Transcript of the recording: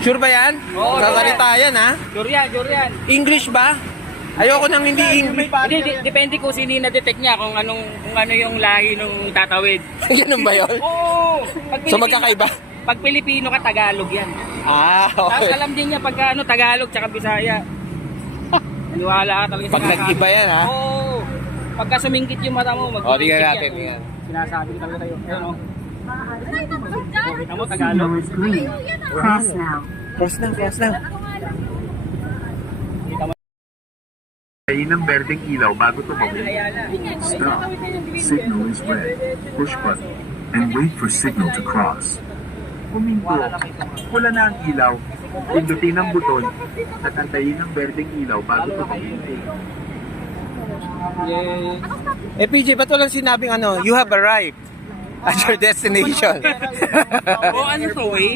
Sure ba yan? Oo, Sasalita yan, ha? Sure yan. English ba? Ayoko nang hindi English. Hindi, depende kung sino na-detect niya, kung ano yung lahi nung tatawid. Ganun ba yun? Oo! So magkakaiba? Pag Pilipino ka, Tagalog yan. Tapos Okay. alam din niya pagka Tagalog tsaka Bisaya. Maniwala ka talaga sa Pag nag-iba yan, ha? Oo! Pagka sumingkit yung mata mo, O, tingnan yan. natin, tingnan. Sinasabi ko talaga sa'yo. Ayun, o. Kita mo, Tagalog. Signal is green. Cross now. Cross na. Kita mo. Hintayin ng berdeng ilaw bago tumawid. Ayala. Stop. Signal is red. Push button. And wait for signal to cross. Huminto. Pula na ang ilaw. Pindutin ang buton at antayin ng berdeng ilaw bago tumawid. Yeah. PJ, ba't walang sinabing you have arrived at your destination? O ano to, eh?